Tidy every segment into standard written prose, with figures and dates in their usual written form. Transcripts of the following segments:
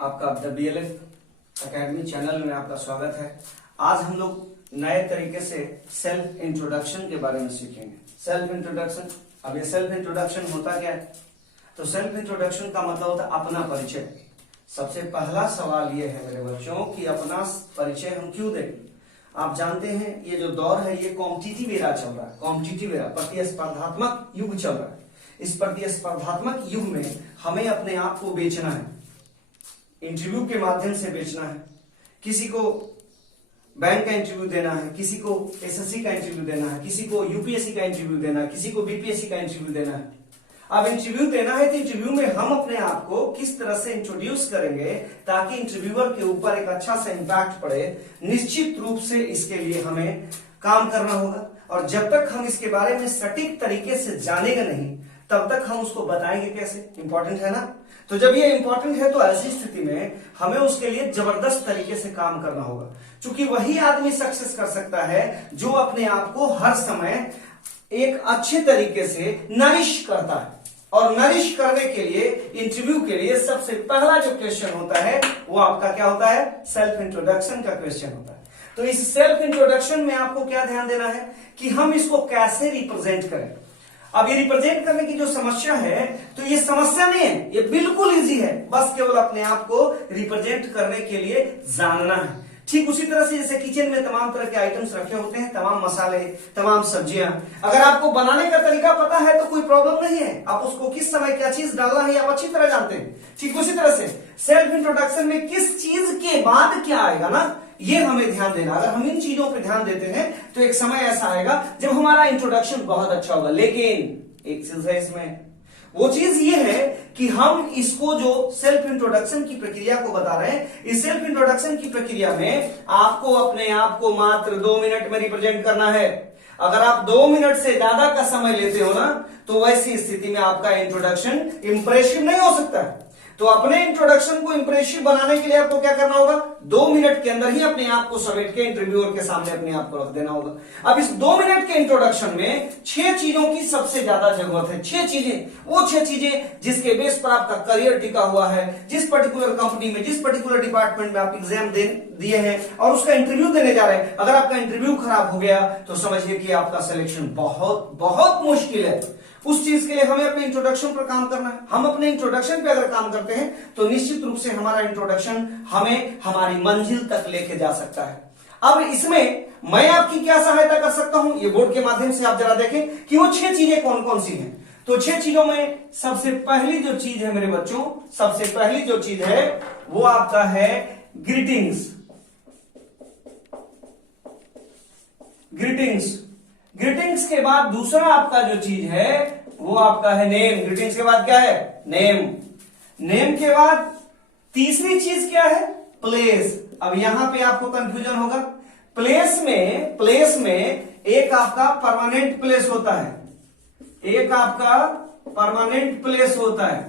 आपका the BLF academy channel में आपका स्वागत है। आज हम लोग नए तरीके से सेल्फ इंट्रोडक्शन के बारे में सीखेंगे। सेल्फ इंट्रोडक्शन, अब ये सेल्फ इंट्रोडक्शन होता क्या है? तो सेल्फ इंट्रोडक्शन का मतलब होता है अपना परिचय। सबसे पहला सवाल ये है मेरे बच्चों कि अपना परिचय हम क्यों दें? आप जानते हैं ये जो दौर है ये कॉम्पिटिटिव एरा चल रहा है। कॉम्पिटिटिव एरा, प्रतिस्पर्धात्मक युग चल रहा है। इस प्रतिस्पर्धात्मक युग में हमें अपने आप को बेचना है, इंटरव्यू के माध्यम से बेचना है। किसी को बैंक का इंटरव्यू देना है, किसी को SSC का इंटरव्यू देना है, किसी को UPSC का इंटरव्यू देना है, किसी को BPSC का इंटरव्यू देना है। अब इंटरव्यू देना है तो इंटरव्यू में हम अपने आप को किस तरह से इंट्रोड्यूस करेंगे ताकि इंटरव्यूअर के ऊपर एक अच्छा सा इंपैक्ट पड़े। निश्चित रूप से इसके लिए हमें काम करना होगा और जब तक हम इसके बारे में सटीक तरीके से जानेंगे नहीं तब तक हम उसको बताएंगे कैसे। इंपॉर्टेंट है ना? तो जब ये इंपॉर्टेंट है तो ऐसी स्थिति में हमें उसके लिए जबरदस्त तरीके से काम करना होगा, क्योंकि वही आदमी सक्सेस कर सकता है जो अपने आप को हर समय एक अच्छे तरीके से नरिश करता है। और नरिश करने के लिए इंटरव्यू के लिए सबसे पहला जो क्वेश्चन होता है वो आपका क्या होता है? सेल्फ इंट्रोडक्शन का क्वेश्चन होता है। तो इस सेल्फ इंट्रोडक्शन में आपको क्या ध्यान देना है कि हम इसको कैसे रिप्रेजेंट करें। अब ये रिप्रेजेंट करने की जो समस्या है तो ये समस्या नहीं है, ये बिल्कुल इजी है। बस केवल अपने आप को रिप्रेजेंट करने के लिए जानना है। ठीक उसी तरह से जैसे किचन में तमाम तरह के आइटम्स रखे होते हैं, तमाम मसाले, तमाम सब्जियां, अगर आपको बनाने का तरीका पता है तो कोई प्रॉब्लम नहीं है। आप उसको किस समय क्या चीज डालना है आप अच्छी तरह जानते हैं। ठीक उसी तरह से सेल्फ इंट्रोडक्शन में किस चीज के बाद क्या आएगा ना, ये हमें ध्यान देना। अगर हम इन चीजों पर ध्यान देते हैं तो एक समय ऐसा आएगा जब हमारा इंट्रोडक्शन बहुत अच्छा होगा। लेकिन एक चीज है इसमें, वो चीज ये है कि हम इसको जो सेल्फ इंट्रोडक्शन की प्रक्रिया को बता रहे हैं, इस सेल्फ इंट्रोडक्शन की प्रक्रिया में आपको अपने आप को मात्र 2 मिनट में रिप्रेजेंट करना है। अगर आप 2 मिनट से ज्यादा का समय लेते हो ना तो वैसी स्थिति में आपका इंट्रोडक्शन इंप्रेसिव नहीं हो सकता है। तो अपने इंट्रोडक्शन को इंप्रेसिव बनाने के लिए आपको क्या करना होगा? 2 मिनट के अंदर ही अपने आप को समेट के इंटरव्यूअर के सामने अपने आप को रख देना होगा। अब इस 2 मिनट के इंट्रोडक्शन में 6 चीजों की सबसे ज्यादा जरूरत है। 6 चीजें, वो 6 चीजें जिसके बेस पर आपका करियर टिका हुआ है। जिस पर्टिकुलर कंपनी में, जिस पर्टिकुलर डिपार्टमेंट में आप एग्जाम दिए हैं और उसका इंटरव्यू देने जा रहे हैं, अगर आपका इंटरव्यू खराब हो गया तो समझिए कि आपका सिलेक्शन बहुत बहुत मुश्किल है। उस चीज के लिए हमें अपने इंट्रोडक्शन पर काम करना है। हम अपने इंट्रोडक्शन पे अगर काम करते हैं तो निश्चित रूप से हमारा इंट्रोडक्शन हमें हमारी मंजिल तक लेके जा सकता है। अब इसमें मैं आपकी क्या सहायता कर सकता हूं, ये बोर्ड के माध्यम से आप जरा देखें कि वो 6 चीजें कौन कौन सी हैं। तो 6 चीजों में सबसे पहली जो चीज है मेरे बच्चों, सबसे पहली जो चीज है वो आपका है ग्रीटिंग्स। ग्रीटिंग्स के बाद दूसरा आपका जो चीज है वो आपका है नेम। ग्रीटिंग्स के बाद क्या है? नेम के बाद तीसरी चीज क्या है? प्लेस। अब यहां पे आपको कंफ्यूजन होगा। प्लेस में एक आपका परमानेंट प्लेस होता है, एक आपका परमानेंट प्लेस होता है।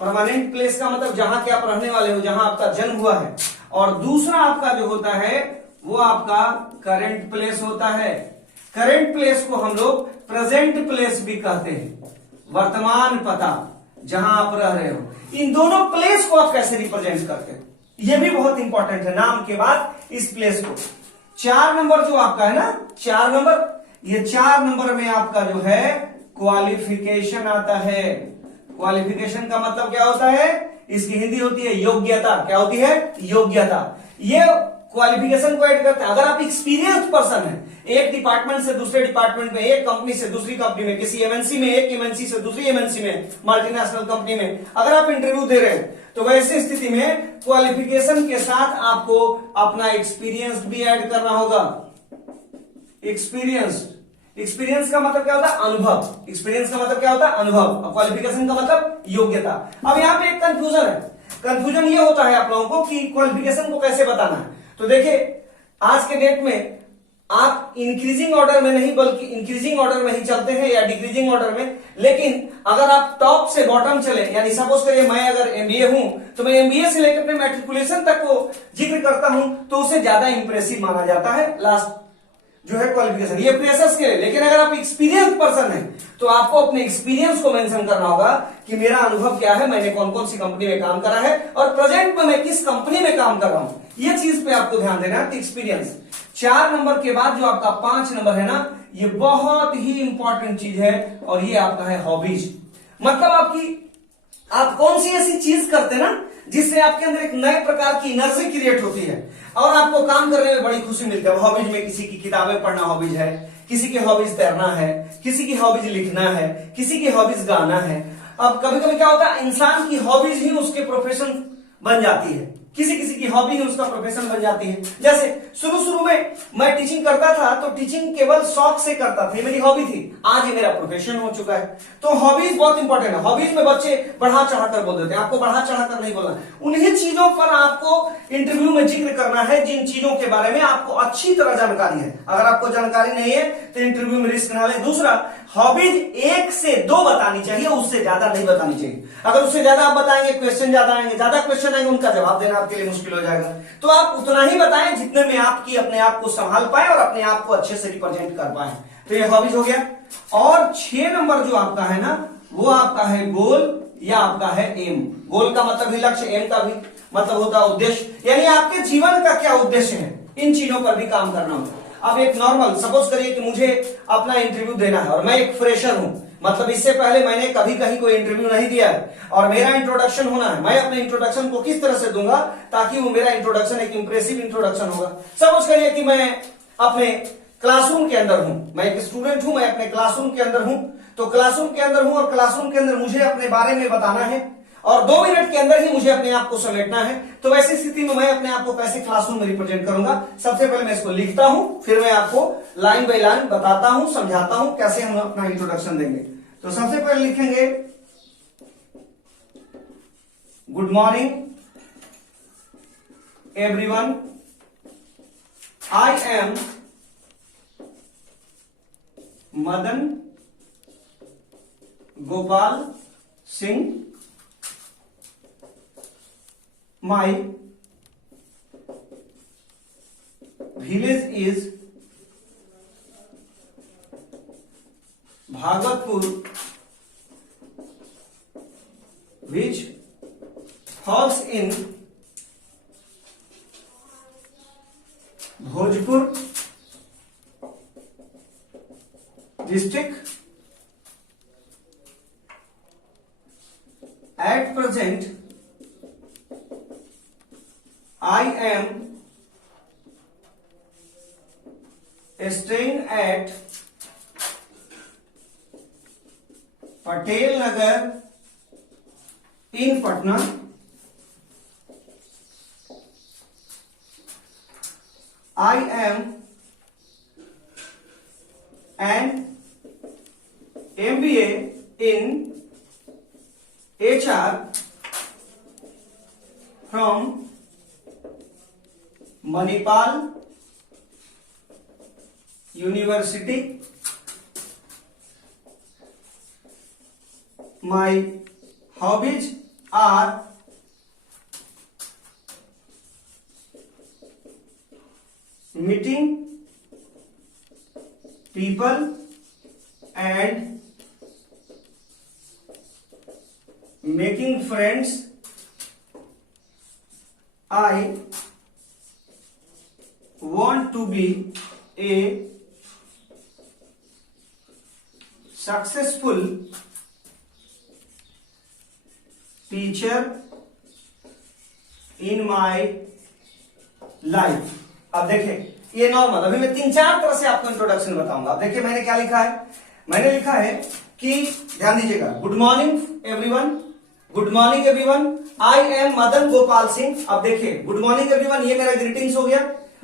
परमानेंट प्लेस का मतलब जहां के आप रहने वाले हो, जहां आपका जन्म हुआ है। और दूसरा आपका जो होता है वो आपका करंट प्लेस होता है। करंट प्लेस को हम लोग प्रेजेंट प्लेस भी कहते हैं, वर्तमान पता जहां आप रह रहे हो। इन दोनों प्लेस को आप कैसे रिप्रेजेंट करते हो यह भी बहुत इंपॉर्टेंट है। नाम के बाद इस प्लेस को 4 नंबर जो आपका है ना, 4 नंबर, ये 4 नंबर में आपका जो है क्वालिफिकेशन आता है। क्वालिफिकेशन का मतलब क्या होता है? इसकी हिंदी होती है योग्यता। क्या होती है? योग्यता। ये क्वालिफिकेशन को ऐड करते हैं। अगर आप एक्सपीरियंस्ड पर्सन है, एक डिपार्टमेंट से दूसरे डिपार्टमेंट में, एक कंपनी से दूसरी कंपनी में, किसी MNC में, एक MNC से दूसरी MNC में, मल्टीनेशनल कंपनी में अगर आप इंटरव्यू दे रहे हैं तो वैसी स्थिति में क्वालिफिकेशन के साथ आपको अपना एक्सपीरियंस भी ऐड करना होगा। एक्सपीरियंस का मतलब क्या होता है? अनुभव। एक्सपीरियंस का मतलब क्या होता है? अनुभव। और क्वालिफिकेशन का मतलब योग्यता। अब यहां पे एक कंफ्यूजन है। कंफ्यूजन ये होता है आप लोगों को कि क्वालिफिकेशन को कैसे बताना है। तो देखिए आज के डेट में आप इंक्रीजिंग ऑर्डर में नहीं बल्कि इंक्रीजिंग ऑर्डर में ही चलते हैं या डिक्रीजिंग ऑर्डर में। लेकिन अगर आप टॉप से बॉटम चले, यानी सपोज करिए मैं अगर MBA हूं तो मैं MBA से लेकर अपने मैट्रिकुलेशन तक को जिक्र करता हूं तो उसे ज्यादा इंप्रेसिव माना जाता है। लास्ट जो है क्वालिफिकेशन, ये फ्रेशर्स के लिए। लेकिन अगर आप एक्सपीरियंस पर्सन हैं तो आपको अपने एक्सपीरियंस को मेंशन करना होगा कि मेरा अनुभव क्या है, मैंने कौन कौन सी कंपनी में काम करा है और प्रेजेंट में मैं किस कंपनी में काम कर रहा हूं, ये चीज पे आपको ध्यान देना है। एक्सपीरियंस 4 नंबर के बाद जो आपका 5 नंबर है ना, ये बहुत ही इंपॉर्टेंट चीज है और ये आपका है हॉबीज। मतलब आप कौन सी ऐसी चीज करते हैं ना जिससे आपके अंदर एक नए प्रकार की एनर्जी क्रिएट होती है और आपको काम करने में बड़ी खुशी मिलती है। हॉबीज में किसी की किताबें पढ़ना हॉबीज है, किसी की हॉबीज तैरना है, किसी की हॉबीज लिखना है, किसी की हॉबीज गाना है। अब कभी कभी क्या होता है, इंसान की हॉबीज ही उसके प्रोफेशन बन जाती है, किसी किसी की हॉबी ही उसका प्रोफेशन बन जाती है। जैसे शुरू में मैं टीचिंग करता था तो टीचिंग केवल शौक से करता था, मेरी हॉबी थी, आज ये मेरा प्रोफेशन हो चुका है। तो हॉबीज बहुत इंपॉर्टेंट है। हॉबीज में बच्चे बढ़ा चढ़ाकर बोल देते हैं, आपको बढ़ा चढ़ाकर नहीं बोलना, उन्हीं चीजों पर आपको इंटरव्यू में जिक्र करना है जिन चीजों के बारे में आपको अच्छी तरह जानकारी है। अगर आपको जानकारी नहीं है तो इंटरव्यू में रिस्क ना ले। दूसरा, हॉबीज 1 से 2 बतानी चाहिए, उससे ज्यादा नहीं बतानी चाहिए। अगर उससे ज्यादा आप बताएंगे क्वेश्चन ज्यादा आएंगे, ज्यादा क्वेश्चन आएंगे, उनका जवाब देना आपके लिए मुश्किल हो जाएगा। तो आप उतना ही बताएं जितने में आपकी अपने आप को संभाल पाए और अपने आप को अच्छे से रिप्रेजेंट कर पाए। तो ये हॉबीज हो गया। और 6 नंबर जो आपका है ना, वो आपका है गोल या आपका है एम। गोल का मतलब भी लक्ष्य, एम का भी मतलब होता है उद्देश्य, यानी आपके जीवन का क्या उद्देश्य है, इन चीजों पर भी काम करना होता है। अब एक नॉर्मल सपोज करिए कि मुझे अपना इंटरव्यू देना है और मैं एक फ्रेशर हूं, मतलब इससे पहले मैंने कभी कहीं कोई इंटरव्यू नहीं दिया है और मेरा इंट्रोडक्शन होना है। मैं अपने इंट्रोडक्शन को किस तरह से दूंगा ताकि वो मेरा इंट्रोडक्शन एक इंप्रेसिव इंट्रोडक्शन होगा। सपोज करिए कि मैं अपने क्लासरूम के अंदर हूं, मैं एक स्टूडेंट हूं, मैं अपने क्लासरूम के अंदर हूं, तो क्लासरूम के अंदर हूं और क्लासरूम के अंदर मुझे अपने बारे में बताना है और 2 मिनट के अंदर ही मुझे अपने आप को समेटना है। तो वैसी स्थिति में मैं अपने आप को कैसे क्लासरूम में रिप्रेजेंट करूंगा? सबसे पहले मैं इसको लिखता हूं, फिर मैं आपको लाइन बाय लाइन बताता हूं, समझाता हूं कैसे हम अपना इंट्रोडक्शन देंगे। तो सबसे पहले लिखेंगे good morning everyone, I am Madan Gopal Singh, my village is Bhagwatpur, which falls in Bhojpur district. At present I am staying at Patel Nagar in Patna. I am an MBA in HR from Manipal University. My hobbies are meeting people and making friends. I want to be a successful teacher in my life. अब देखिए ये normal, अभी मैं 3-4 तरह से आपको introduction बताऊंगा। अब देखिए मैंने क्या लिखा है, मैंने लिखा है कि ध्यान दीजिएगा, good morning everyone, good morning everyone, I am Madan Gopal Singh. अब देखिए गुड मॉर्निंग एवरीवन, ये मेरा ग्रीटिंग्स हो गया,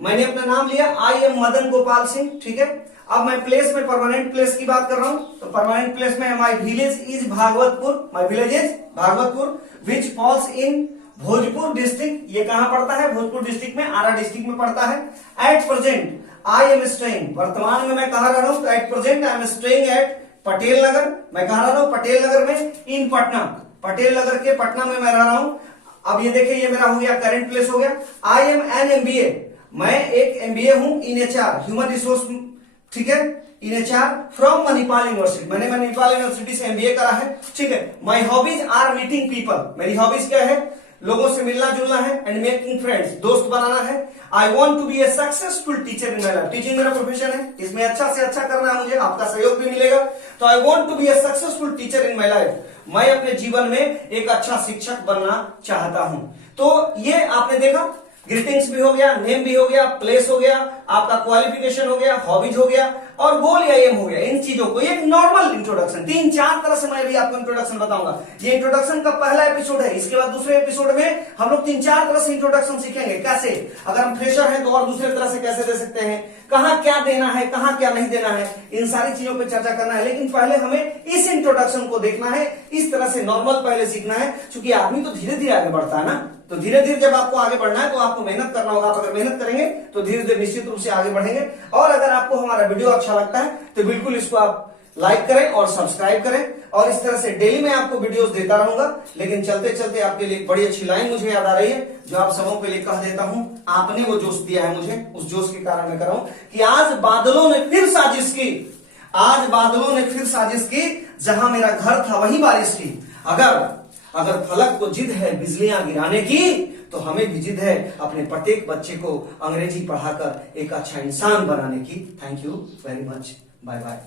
मैंने अपना नाम लिया, आई एम मदन गोपाल सिंह, ठीक है। अब मैं प्लेस में परमानेंट प्लेस की बात कर रहा हूं, तो परमानेंट प्लेस में my village is Bhagwatpur, my village is Bhagwatpur, which falls in Bhojpur district, ये कहां पड़ता है? भोजपुर डिस्ट्रिक्ट में, आरा डिस्ट्रिक्ट में पड़ता है। At present I am staying, वर्तमान में मैं कहां रह रहा हूं? तो at present I am staying at Patel Nagar, मैं कहां रह रहा हूं? पटेल नगर में, इन पटना, पटेल नगर के पटना में मैं रह रहा हूं। अब ये देखिए ये मेरा हो गया करंट प्लेस हो गया। आई एम एन एमबीए, मैं एक एमबीए हूं इन एचआर, ह्यूमन रिसोर्स, ठीक है, in HR from Manipal university. मैंने मणिपाल यूनिवर्सिटी से एमबीए करा है, ठीक है। My hobbies are meeting people, मेरी हॉबीज क्या है? लोगों से मिलना जुलना है, एंड मेकिंग फ्रेंड्स, दोस्त बनाना है। I want to be a successful teacher in my life, teaching मेरा प्रोफेशन है, इसमें अच्छा से अच्छा करना है मुझे, आपका सहयोग भी मिलेगा। तो I want to be a successful teacher in my life, मैं अपने जीवन में एक अच्छा शिक्षक बनना चाहता हूं। तो ये आपने देखा, ग्रीटिंग्स भी हो गया, नेम भी हो गया, प्लेस हो गया, आपका क्वालिफिकेशन हो गया, हॉबीज हो गया, और गोल या एम हो गया। इन चीजों को एक नॉर्मल इंट्रोडक्शन, 3-4 तरह से मैं भी आपको इंट्रोडक्शन बताऊंगा। ये इंट्रोडक्शन का पहला एपिसोड है, इसके बाद दूसरे एपिसोड में हम लोग 3-4 तरह से इंट्रोडक्शन सीखेंगे। कैसे, अगर हम फ्रेशर हैं तो और दूसरे तरह से कैसे दे सकते हैं, कहां क्या देना है, कहां क्या नहीं देना है, इन सारी चीजों पर चर्चा करना है। लेकिन पहले हमें इस इंट्रोडक्शन को देखना है, इस तरह से नॉर्मल पहले सीखना है, क्योंकि आदमी तो धीरे धीरे आगे बढ़ता है ना। तो धीरे धीरे जब आपको आगे बढ़ना है तो आपको मेहनत करना होगा। आप अगर मेहनत करेंगे तो धीरे धीरे निश्चित रूप से आगे बढ़ेंगे। और अगर आपको हमारा वीडियो अच्छा लगता है तो बिल्कुल इसको आप लाइक करें और सब्सक्राइब करें, और इस तरह से डेली मैं आपको वीडियोस देता रहूंगा। लेकिन चलते चलते आपके लिए बड़ी अच्छी लाइन मुझे याद आ रही है, जो आप सबों के लिए कह देता हूं। आपने वो जोश दिया है मुझे, उस जोश के कारण मैं कर रहा हूं कि आज बादलों ने फिर साजिश की, आज बादलों ने फिर साजिश की, जहां मेरा घर था वहीं बारिश की। अगर फलक को जिद है बिजलियां गिराने की, तो हमें भी जिद है अपने प्रत्येक बच्चे को अंग्रेजी पढ़ाकर एक अच्छा इंसान बनाने की। Thank you very much, bye bye.